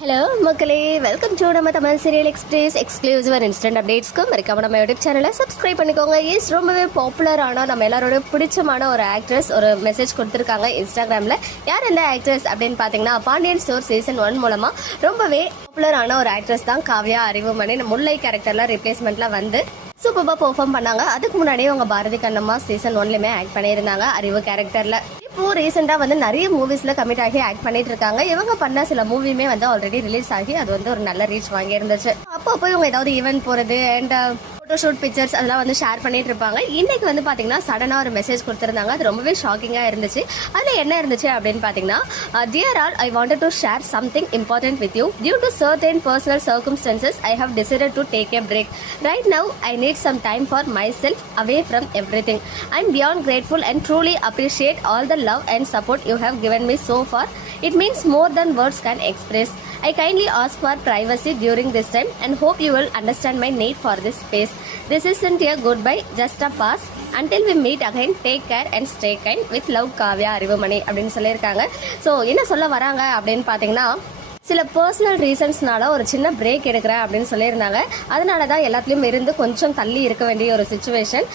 Hello மக்களே. Welcome to நம்ம Tamil serial express exclusive and instant அப்டேட்ஸ்க்கும் மறக்காம நம்ம யூடியூப் சேனலை சப்ஸ்கிரைப் பண்ணிக்கோங்க. இஸ் ரொம்பவே பாப்புலரான நம்ம எல்லாரோட பிடிச்சமான ஒரு ஆக்ட்ரஸ் ஒரு மெசேஜ் கொடுத்துருக்காங்க இன்ஸ்டாகிராமில் யார் இந்த ஆக்ட்ரஸ் அப்படின்னு பார்த்தீங்கன்னா பாண்டியன் ஸ்டோர் சீசன் ஒன் மூலமாக ரொம்பவே பாப்புலரான ஒரு ஆக்ட்ரஸ் தான் காவ்யா அறிவுமணி. முல்லை கேரக்டரில் ரிப்ளேஸ்மெண்ட்டில் வந்து சூப்பராக பெர்ஃபார்ம் பண்ணாங்க. அதுக்கு முன்னாடியே அவங்க பாரதி கண்ணம்மா சீசன் ஒன்லையுமே ஆக்ட் பண்ணியிருந்தாங்க அறிவு கேரக்டரில் இப்போ ரீசெண்டாக வந்து நிறைய மூவிஸில் கமிட் ஆகி ஆக்ட் பண்ணிட்டு இருக்காங்க. இவங்க பண்ண சில மூவியுமே வந்து ஆல்ரெடி ரிலீஸ் ஆகி அது வந்து ஒரு நல்ல ரீச் வாங்கியிருந்துச்சு. அப்போ அப்போ இவங்க ஏதாவது ஈவென்ட் போறது அண்ட் ஃபோட்டோ ஷூட் பிக்சர்ஸ் அதெல்லாம் வந்து ஷேர் பண்ணிட்டு இருப்பாங்க. இன்னைக்கு வந்து பாத்தீங்கன்னா சடனா ஒரு மெசேஜ் கொடுத்துருந்தாங்க. அது ரொம்பவே ஷாக்கிங்கா இருந்துச்சு. அதுல என்ன இருந்துச்சு அப்படின்னு பாத்தீங்கன்னா dear all I wanted to share something important with you due to certain personal circumstances I have decided to take a break right now I need some time for myself away from everything. I'm beyond grateful and truly appreciate all the love and support you have given me so far it means more than words can express I kindly ask for privacy during and hope you will understand my need for need space this is int isn't goodbye just a pass. Until we meet again take care and stay kind with love Kavya Arivumani அப்படின்னு சொல்லியிருக்காங்க so என்ன சொல்ல வராங்க அப்படின்னு பார்த்தீங்கன்னா சில personal ரீசன்ஸ்னால ஒரு சின்ன பிரேக் எடுக்கிறேன் அப்படின்னு சொல்லியிருந்தாங்க அதனால தான் எல்லாத்துலேயும் இருந்து கொஞ்சம் தள்ளி இருக்க வேண்டிய ஒரு சுச்சுவேஷன்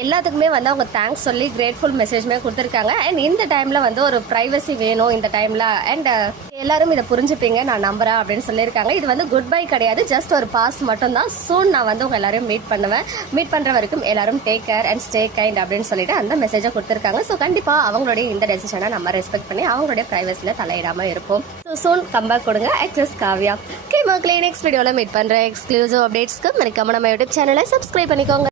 எல்லாத்துக்குமே வந்து அவங்க தேங்க்ஸ் சொல்லி கிரேட்ஃபுல் மெசேஜ்மே கொடுத்துருக்காங்க. அண்ட் இந்த டைம்ல வந்து ஒரு ப்ரைவசி வேணும் இந்த டைம்ல அண்ட் uh, எல்லாரும் இதை புரிஞ்சுப்பீங்க நான் நம்புறேன் அப்படின்னு சொல்லியிருக்காங்க. இது வந்து குட் பை கிடையாது ஜஸ்ட் ஒரு பாஸ் மட்டும் தான் சூன் நான் வந்து உங்க எல்லாரையும் மீட் பண்ணுவேன். மீட் பண்ற வரைக்கும் எல்லாரும் take care and stay kind அப்படின்னு சொல்லிட்டு அந்த மெசேஜை கொடுத்துருக்காங்க. ஸோ கண்டிப்பா அவங்களுடைய இந்த டெசிஷனை நம்ம ரெஸ்பெக்ட் பண்ணி அவங்களுடைய ப்ரைவசியில் தலையிடாம இருப்போம். ஸோ சூன் கம்பேக் கொடுங்க. ஆக்ட்ரஸ் காவ்யா ஓகே மக்களே நெக்ஸ்ட் வீடியோவில் மீட் பண்ற எக்ஸ்க்ளூசிவ் அப்டேட்ஸ்க்கு மறக்காம நம்ம யூடியூப் சேனலை சப்ஸ்கிரைப் பண்ணிக்கோங்க.